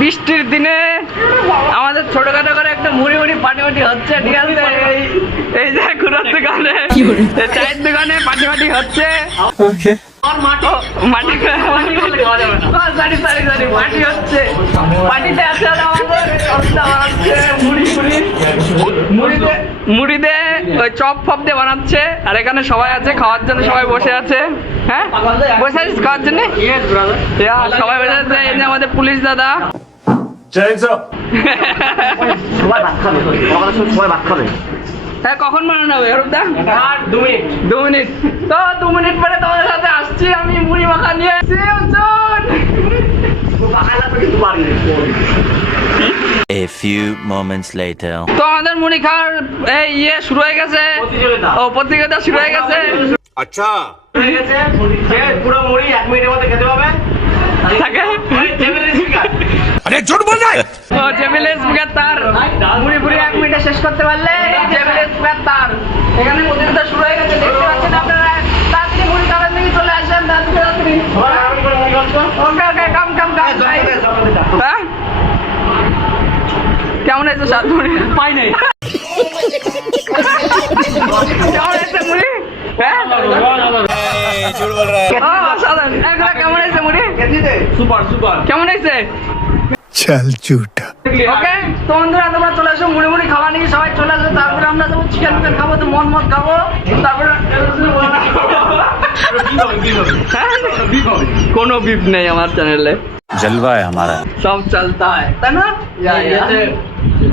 বৃষ্টির দিনে আমাদের ছোটখাটো করে একটা মুড়ি পাটি হচ্ছে, ঠিক আছে? এই যে খুড়ার দোকানে, চায়ের দোকানে পাটি হচ্ছে। মুড়িতে ওই চপ ফপ দিয়ে বানাচ্ছে, আর এখানে সবাই আছে খাওয়ার জন্য, সবাই বসে আছে। হ্যাঁ, বসে আছিস খাওয়ার জন্য? সবাই বসে আছে। এই যে আমাদের পুলিশ দাদা। হ্যাঁ, কখন বানানো হবে হরুদা? 2 মিনিট। তো 2 মিনিট পরে তোমাদের সাথে আসছি আমি মুড়ি মাখা নিয়ে। A few moments later. তো আমাদের মুড়ি খাওয়ার শুরু হয়ে গেছে, প্রতিযোগিতা শুরু হয়ে গেছে। আচ্ছা, হয়ে গেছে। যে পুরো মুড়ি 1 মিনিটের মধ্যে খেতে পাবে থাকে। আরে জোর বল না। জেবিলের স্পিকার তার মুড়ি 1 মিনিটে শেষ করতে পারলে জেবিলের স্পিকার তার। এখানে প্রতিযোগিতা শুরু হয়ে গেছে, দেখতে পাচ্ছেন আপনারা। তাড়াতাড়ি মুড়ি খাওয়ার দিকে চলে আসেন, তাড়াতাড়ি। ওকে, কাম। হ্যাঁ, কেমন হয়েছে স্বাদ মুড়ি? পাই নাই। কেমন হয়েছে মুড়ি? হ্যাঁ, কেমন হয়েছে মুড়ি? সুপার। কেমন হয়েছে? चल झूठा। ওকে, তো বন্ধুরা তোমরা চলে আসো, মুড়ি খাওয়া নিয়ে সবাই চলে আসো। তারপরে আমরা যাবো চিকেন খাবো, তো মদ খাবো। তারপরে কোনো বিপ নেই আমার চ্যানেলে, जलवा है हमारा। সব চলতা है, তাই না?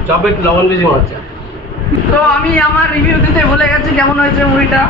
চপে লবণ বেশি হচ্ছে। তো আমি আমার রিভিউ দিতে ভুলে গেছি, কেমন হয়েছে মুড়িটা।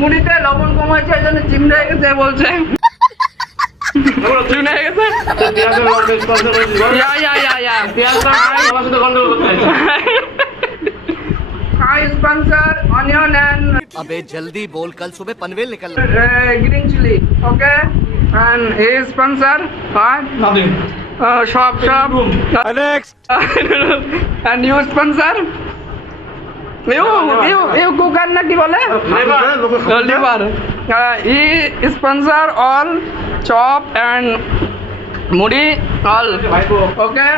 মুড়িতে লবণ কম হয়েছে, এই জন্য চিমড়ে হয়ে গেছে বলছে। চিমড়ে হয়ে গেছে। स्पॉन्सर ऑनियन एंड अबे जल्दी बोल, कल सुबह पनवेल निकल green chilli, okay, and he sponsor shop Next. and you sponsor you cooker না কি বলে, liver. he sponsor all chop and মুড়ি all, okay.